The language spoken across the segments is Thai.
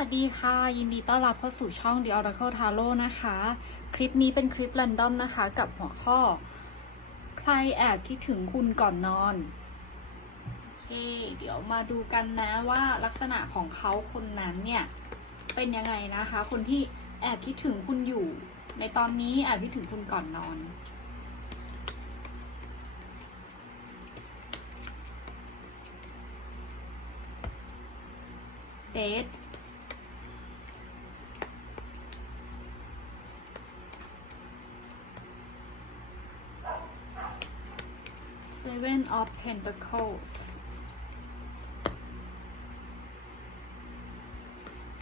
วัสดีค่ะ ยินดีต้อนรับเข้าสู่ช่อง The Oracle Tarot นะคะ คลิปนี้เป็นคลิป r รนดอมนะคะ กับหัวข้อ ใครแอบคิดถึงคุณก่อนนอน โอเค เดี๋ยวมาดูกันนะว่าลักษณะของเขาคนนั้นเนี่ย เป็นยังไงนะคะ คนที่แอบคิดถึงคุณอยู่ ในตอนนี้แอบคิดถึงคุณก่อนนอนเดท Seven of Pentacles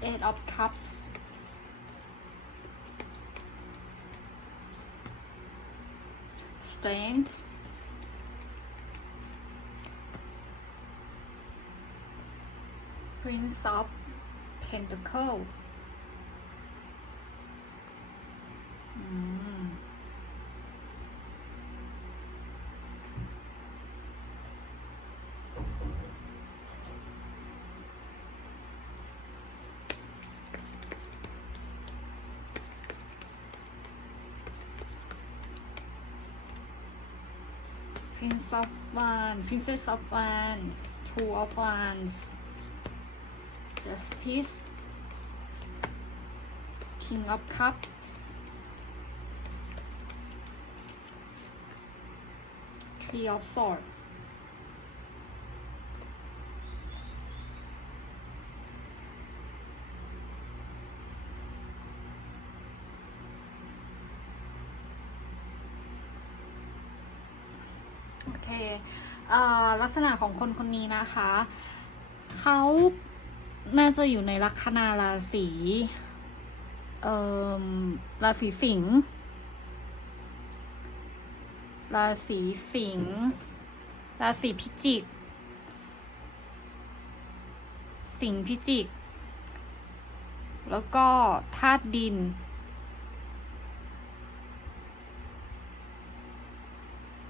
Eight of Cups. Strength Prince of Pentacle อื Prince of Wands, Princess of Wands, Two of Wands, Justice, King of Cups, Three of Swords. โอเคเอ่อลักษณะของคนคนนี้นะคะ เขาน่าจะอยู่ในลัคนาราศีเอ่อราศีสิงห์ราศีสิงห์ราศีพิจิก สิงห์พิจิก แล้วก็ธาตุดิน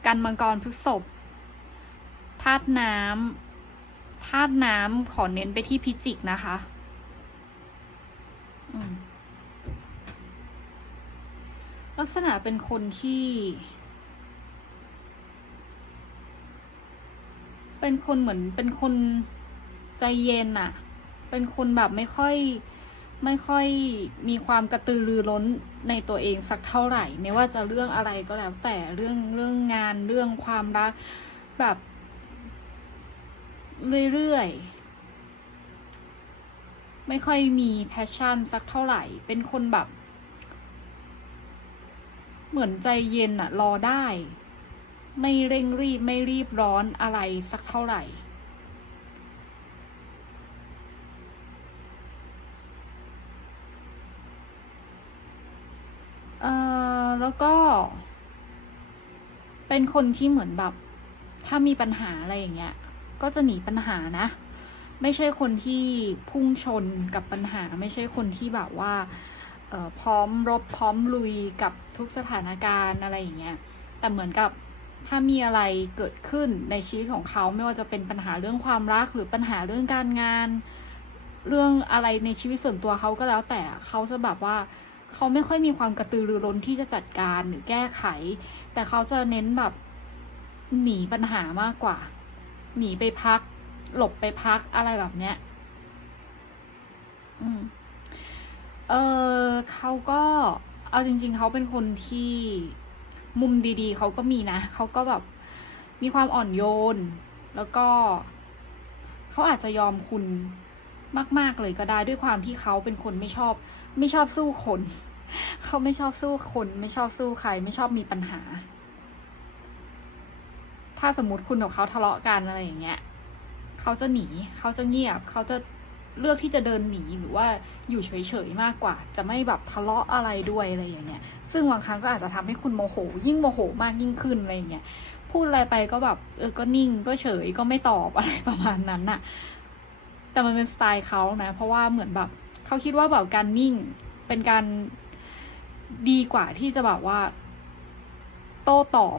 กันมังกรพฤษภธาตุน้ำธาตุน้ำขอเน้นไปที่พิจิกนะคะลักษณะเป็นคนที่ เป็นคนเหมือนเป็นคนใจเย็นอะเป็นคนแบบไม่ค่อย ไม่ค่อยมีความกระตือรือร้นในตัวเองสักเท่าไหร่ ไม่ว่าจะเรื่องอะไรก็แล้ว แต่เรื่องเรื่องงานเรื่องความรักแบบเรื่อยๆ ไม่ค่อยมีแพชชั่นสักเท่าไหร่ เป็นคนแบบ เหมือนใจเย็นอะรอได้ ไม่เร่งรีบไม่รีบร้อนอะไรสักเท่าไหร่ เอ่อแล้วก็ เป็นคนที่เหมือนแบบ ถ้ามีปัญหาอะไรอย่างเงี้ย ก็จะหนีปัญหานะ ไม่ใช่คนที่พุ่งชนกับปัญหา ไม่ใช่คนที่แบบว่าออพร้อมรบพร้อมลุยกับทุกสถานการณ์อะไรอย่างเงี้ย แต่เหมือนกับถ้ามีอะไรเกิดขึ้นในชีวิตของเขาไม่ว่าจะเป็นปัญหาเรื่องความรักหรือปัญหาเรื่องการงาน เรื่องอะไรในชีวิตส่วนตัวเขาก็แล้วแต่เขาจะแบบว่า เขาไม่ค่อยมีความกระตือรือร้นที่จะจัดการหรือแก้ไข แต่เขาจะเน้นแบบหนีปัญหามากกว่า หนีไปพัก หลบไปพักอะไรแบบเนี้ย อืม เออเขาก็ เอาจริง ๆ เขาเป็นคนที่มุมดีๆ เขาก็มีนะ เขาก็แบบมีความอ่อนโยน แล้วก็เขาอาจจะยอมคุณ มาก ๆ เลยก็ได้ด้วยความที่เขาเป็นคนไม่ชอบ ไม่ชอบสู้คน เขาไม่ชอบสู้คน ไม่ชอบสู้ใคร ไม่ชอบมีปัญหา ถ้าสมมติคุณกับเขาทะเลาะกันอะไรอย่างเงี้ยเขาจะหนีเขาจะเงียบเขาจะเลือกที่จะเดินหนีหรือว่าอยู่เฉยๆมากกว่า จะไม่แบบทะเลาะอะไรด้วยอะไรอย่างเงี้ย ซึ่งบางครั้งก็อาจจะทำให้คุณโมโห ยิ่งโมโหมากยิ่งขึ้นอะไรอย่างเงี้ยพูดอะไรไปก็แบบเออก็นิ่งก็เฉยก็ไม่ตอบอะไรประมาณนั้นน่ะ แต่มันเป็นสไตล์เขานะ เพราะว่าเหมือนแบบเขาคิดว่าแบบการนิ่งเป็นการดีกว่าที่จะแบบว่า โต้ตอบ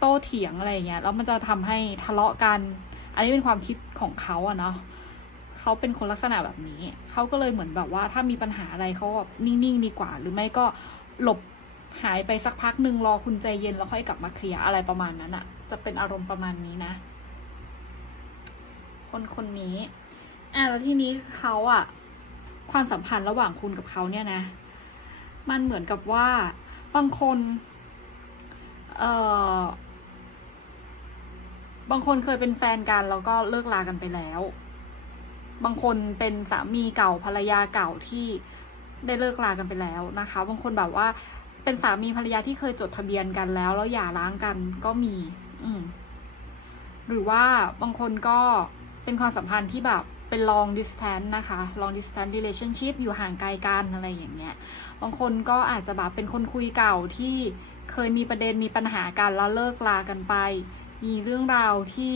โต้เถียงอะไรอย่างเงี้ยแล้วมันจะทำให้ทะเลาะกัน อันนี้เป็นความคิดของเขาอะเนาะเขาเป็นคนลักษณะแบบนี้ เขาก็เลยเหมือนแบบว่า ถ้ามีปัญหาอะไรเขาแบบนิ่งๆดีกว่า หรือไม่ก็หลบหายไปสักพักหนึ่งรอคุณใจเย็นแล้วค่อยกลับมาเคลียร์อะไรประมาณนั้นอะจะเป็นอารมณ์ประมาณนี้นะ คนคนนี้ อะแล้วทีนี้เขาอะความสัมพันธ์ระหว่างคุณกับเขาเนี่ยนะ มันเหมือนกับว่าบางคน เอ่อบางคนเคยเป็นแฟนกันแล้วก็เลิกลากันไปแล้ว บางคนเป็นสามีเก่าภรรยาเก่าที่ได้เลิกลากันไปแล้วนะคะ บางคนแบบว่าเป็นสามีภรรยาที่เคยจดทะเบียนกันแล้ว แล้วหย่าร้างกันก็มี อืม หรือว่าบางคนก็เป็นความสัมพันธ์ที่แบบ เป็น long distance นะคะ long distance relationship อยู่ห่างไกลกันอะไรอย่างเงี้ย บางคนก็อาจจะแบบเป็นคนคุยเก่าที่เคยมีประเด็นมีปัญหากันแล้วเลิกลากันไป มีเรื่องราวที่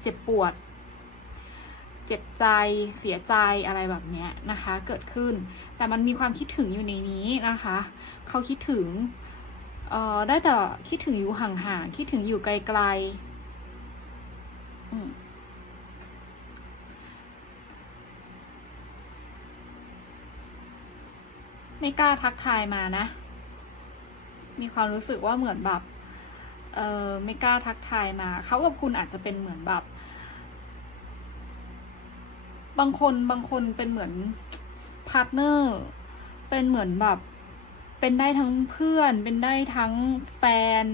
เจ็บปวด เจ็บใจ เสียใจอะไรแบบเนี้ยนะคะ เกิดขึ้น แต่มันมีความคิดถึงอยู่ในนี้นะคะ เขาคิดถึง เอ่อ ได้แต่คิดถึงอยู่ห่างๆ คิดถึงอยู่ไกลๆ อืม ไม่กล้าทักทายมานะ มีความรู้สึกว่าเหมือนแบบเออไม่กล้าทักทายมาเขากับคุณอาจจะเป็นเหมือนแบบ บางคนบางคนเป็นเหมือนพาร์ทเนอร์เป็นเหมือนแบบ เป็นได้ทั้งเพื่อน เป็นได้ทั้งแฟน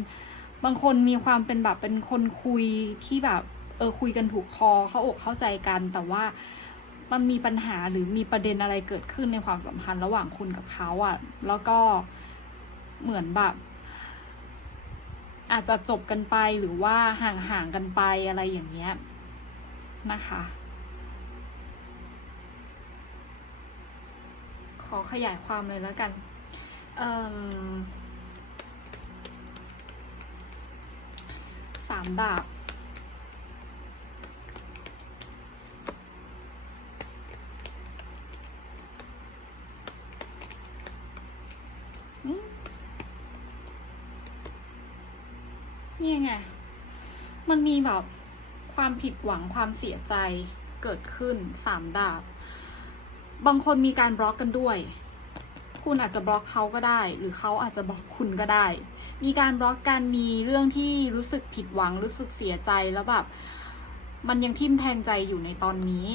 บางคนมีความเป็นแบบเป็นคนคุยที่แบบ เออคุยกันถูกคอ เข้าอกเข้าใจกันแต่ว่า มันมีปัญหาหรือมีประเด็นอะไรเกิดขึ้นในความสัมพันธ์ระหว่างคุณกับเขาอะ่ะ แล้วก็เหมือนแบบ อาจจะจบกันไปหรือว่าห่างๆกันไปอะไรอย่างเงี้ยนะคะ ขอขยายความเลยแล้วกันเอิ่มสามดาบ นี่ไง มันมีแบบความผิดหวังความเสียใจเกิดขึ้นสามดาบ บางคนมีการบล็อกกันด้วย คุณอาจจะบล็อกเขาก็ได้ หรือเขาอาจจะบล็อกคุณก็ได้ มีการบล็อกกันมีเรื่องที่รู้สึกผิดหวังรู้สึกเสียใจแล้วแบบ มันยังทิ่มแทงใจอยู่ในตอนนี้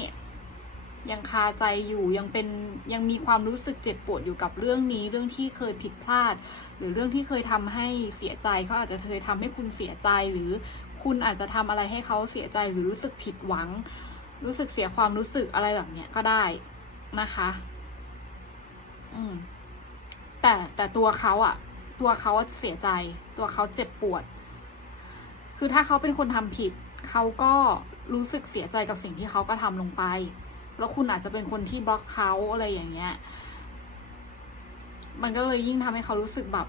ยังคาใจอยู่ยังเป็นยังมีความรู้สึกเจ็บปวดอยู่กับเรื่องนี้ เรื่องที่เคยผิดพลาด หรือเรื่องที่เคยทำให้เสียใจเขาอาจจะเคยทำให้คุณเสียใจหรือคุณอาจจะทำอะไรให้เขาเสียใจหรือรู้สึกผิดหวัง รู้สึกเสียความรู้สึกอะไรแบบเนี้ยก็ได้นะคะ อืม แต่แต่ตัวเขาอะตัวเขาเสียใจ ตัวเขาเจ็บปวด คือถ้าเขาเป็นคนทำผิด เขาก็รู้สึกเสียใจกับสิ่งที่เขาก็ทำลงไป แล้วคุณอาจจะเป็นคนที่บล็อกเขาอะไรอย่างเงี้ย มันก็เลยยิ่งทำให้เขารู้สึกแบบ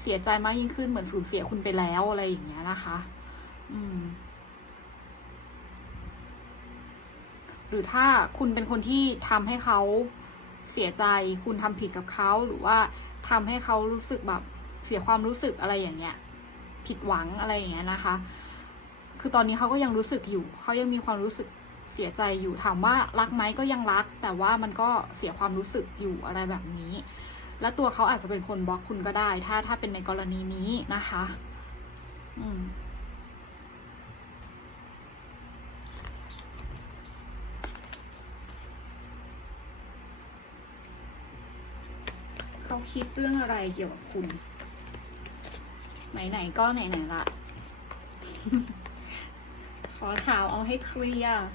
เสียใจมากยิ่งขึ้นเหมือนสูญเสียคุณไปแล้วอะไรอย่างเงี้ยนะคะ อืม หรือถ้าคุณเป็นคนที่ทำให้เขาเสียใจ คุณทำผิดกับเขาหรือว่าทำให้เขารู้สึกแบบเสียความรู้สึกอะไรอย่างเงี้ย ผิดหวังอะไรอย่างเงี้ยนะคะ คือตอนนี้เขาก็ยังรู้สึกอยู่ เขายังมีความรู้สึก เสียใจอยู่ถามว่ารักไหมก็ยังรัก แต่ว่ามันก็เสียความรู้สึกอยู่อะไรแบบนี้ และตัวเขาอาจจะเป็นคนบล็อกคุณก็ได้ ถ้าถ้าเป็นในกรณีนี้นะคะ อืมเขาคิดเรื่องอะไรเกี่ยวกับคุณ ไหน ๆ ก็ไหน ๆ ละ ขอถามเอาให้เคลียร์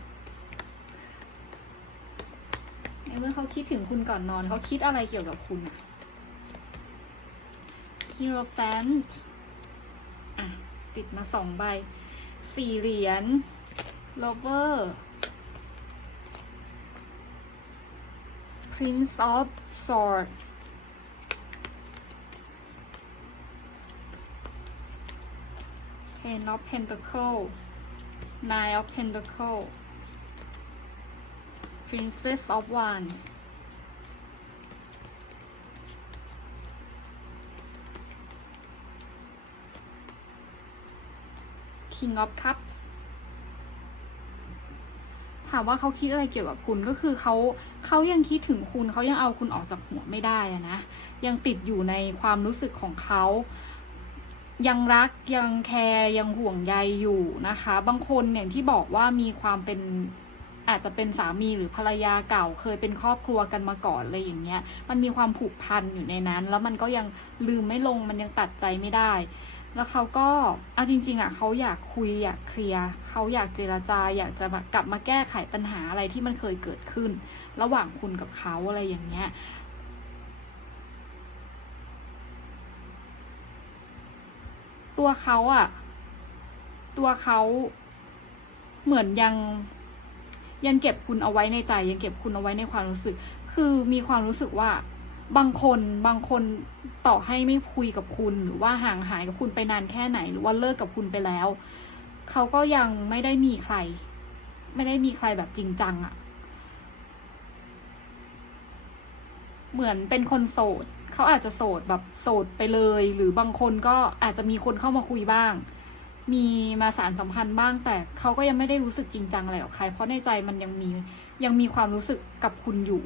ใน เมื่อเขาคิดถึงคุณก่อนนอน เขาคิดอะไรเกี่ยวกับคุณอะฮีโรแฟนอะ ติดมาสองใบ สี่เหรียญโลเวอร์ Prince of Swords Ten of Pentacle Nine of Pentacle Princess of Wands King of Cups ถามว่าเขาคิดอะไรเกี่ยวกับคุณก็คือเขาเขายังคิดถึงคุณเขายังเอาคุณออกจากหัวไม่ได้อะนะ ยังติดอยู่ในความรู้สึกของเขายังรักยังแคร์ยังห่วงใยอยู่นะคะ บางคนอย่างที่บอกว่ามีความเป็น อาจจะเป็นสามีหรือภรรยาเก่าเคยเป็นครอบครัวกันมาก่อนอะไรอย่างเงี้ย มันมีความผูกพันอยู่ในนั้น แล้วมันก็ยังลืมไม่ลงมันยังตัดใจไม่ได้ แล้วเขาก็เอาจริง ๆอะเขาอยากคุยอยากเคลียร์เขาอยากเจรจาอยากจะกลับมาแก้ไขปัญหาอะไรที่มันเคยเกิดขึ้น ระหว่างคุณกับเขาอะไรอย่างเงี้ยตัวเขาอะตัวเขาเหมือนยัง ยังเก็บคุณเอาไว้ในใจ ยังเก็บคุณเอาไว้ในความรู้สึก คือมีความรู้สึกว่าบางคนบางคนต่อให้ไม่คุยกับคุณ หรือว่าห่างหายกับคุณไปนานแค่ไหน หรือว่าเลิกกับคุณไปแล้ว เขาก็ยังไม่ได้มีใคร ไม่ได้มีใครแบบจริงจังอะเหมือนเป็นคนโสด เขาอาจจะโสดแบบโสดไปเลย หรือบางคนก็อาจจะมีคนเข้ามาคุยบ้าง มีมาสารสัมพันธ์บ้างแต่เขาก็ยังไม่ได้รู้สึกจริงจังอะไรกับใคร เพราะในใจมันยังมียังมีความรู้สึกกับคุณอยู่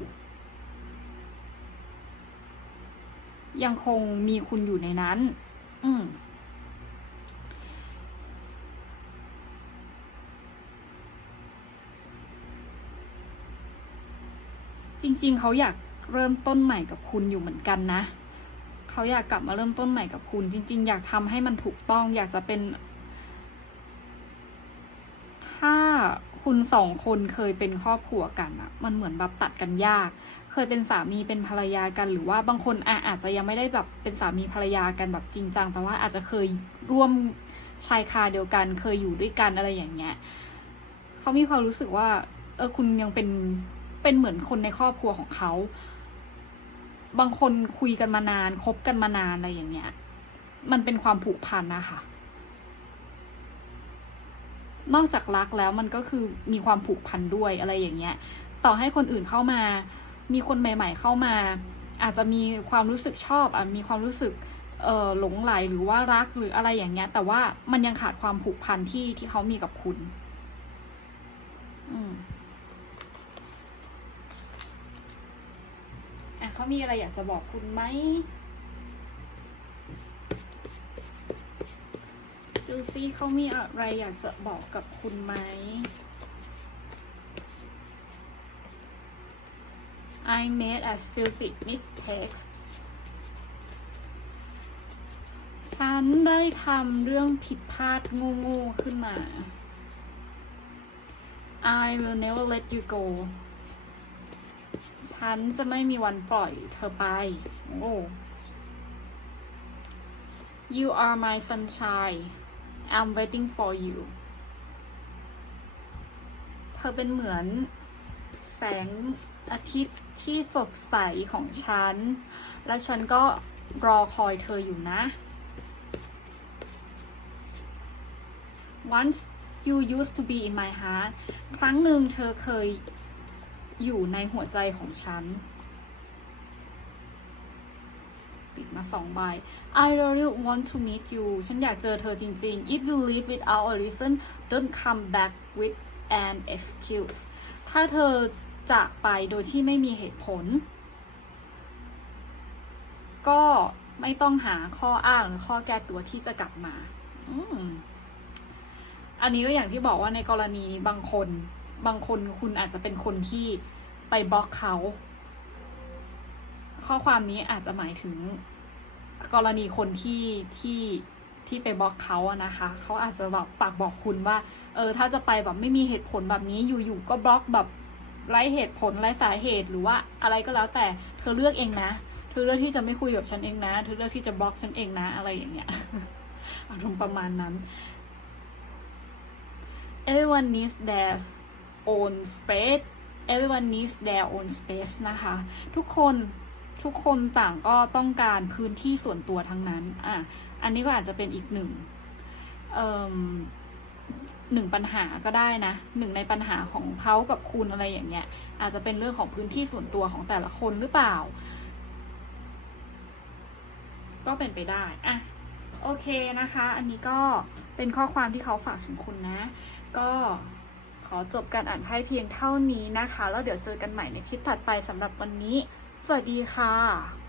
ยังคงมีคุณอยู่ในนั้น อืมจริงๆ เขาอยากเริ่มต้นใหม่กับคุณอยู่เหมือนกันนะ เขาอยากกลับมาเริ่มต้นใหม่กับคุณ จริง ๆ อยากทำให้มันถูกต้อง อยากจะเป็น ถ้า คุณสองคนเคยเป็นครอบครัวกันอะมันเหมือนแบบตัดกันยาก เคยเป็นสามีเป็นภรรยากันหรือว่าบางคนอะอาจจะยังไม่ได้แบบเป็นสามีภรรยากันแบบจริงจังแต่ว่าอาจจะเคยร่วมชายคาเดียวกัน เคยอยู่ด้วยกันอะไรอย่างเงี้ยเขามีความรู้สึกว่าเออคุณยังเป็นเป็นเหมือนคนในครอบครัวของเขาบางคนคุยกันมานานคบกันมานานอะไรอย่างเงี้ย มันเป็นความผูกพันนะคะ นอกจากรักแล้วมันก็คือมีความผูกพันด้วยอะไรอย่างเงี้ย ต่อให้คนอื่นเข้ามา มีคนใหม่ ๆ เข้ามา อาจจะมีความรู้สึกชอบอะมีความรู้สึกเออหลงไหลหรือว่ารักหรืออะไรอย่างเงี้ย แต่ว่ามันยังขาดความผูกพันที่ที่เขามีกับคุณ อืมอะเขามีอะไรอยากจะบอกคุณไหม ดูซิเขามีอะไรอยากจะบอกกับคุณไหม I made a stupid mistake ฉันได้ทำเรื่องผิดพลาดโง่ๆขึ้นมา I will never let you go ฉันจะไม่มีวันปล่อยเธอไป โอ้ You are my sunshine I'm waiting for you เธอเป็นเหมือนแสงอาทิตย์ที่สดใสของฉัน และฉันก็รอคอยเธออยู่นะ Once you used to be in my heart ครั้งหนึ่งเธอเคยอยู่ในหัวใจของฉัน ติด มาสองใบ I really want to meet you ฉันอยากเจอเธอจริง ๆ If you leave without a reason don't come back with an excuse ถ้าเธอจากไปโดยที่ไม่มีเหตุผล ก็ไม่ต้องหาข้ออ้างหรือข้อแก้ตัวที่จะกลับมา อันนี้ก็อย่างที่บอกว่าในกรณีบางคน บางคนคุณอาจจะเป็นคนที่ไปบล็อกเขา ข้อความนี้อาจจะหมายถึง กรณีคนที่ที่ที่ไปบล็อกเขาอะนะคะ เขาอาจจะแบบฝากบอกคุณว่า เออ ถ้าจะไปแบบไม่มีเหตุผลแบบนี้อยู่ๆก็บล็อกแบบไร้เหตุผลไร้สาเหตุหรือว่าอะไรก็แล้วแต่เธอเลือกเองนะ เธอเลือกที่จะไม่คุยกับฉันเองนะ เธอเลือกที่จะบล็อกฉันเองนะ อะไรอย่างเงี้ยอารมณ์ประมาณนั้น everyone needs their own space everyone needs their own space นะคะ ทุกคน ทุกคนต่างก็ต้องการพื้นที่ส่วนตัวทั้งนั้น อะ อันนี้ก็อาจจะเป็นอีกหนึ่งหนึ่งปัญหาก็ได้นะหนึ่งในปัญหาของเขากับคุณอะไรอย่างเงี้ย อาจจะเป็นเรื่องของพื้นที่ส่วนตัวของแต่ละคนหรือเปล่า ก็เป็นไปได้อะโอเคนะคะ อันนี้ก็เป็นข้อความที่เขาฝากถึงคุณนะ ก็ขอจบการอ่านไพ่เพียงเท่านี้นะคะ แล้วเดี๋ยวเจอกันใหม่ในคลิปถัดไปสำหรับวันนี้ สวัสดีค่ะ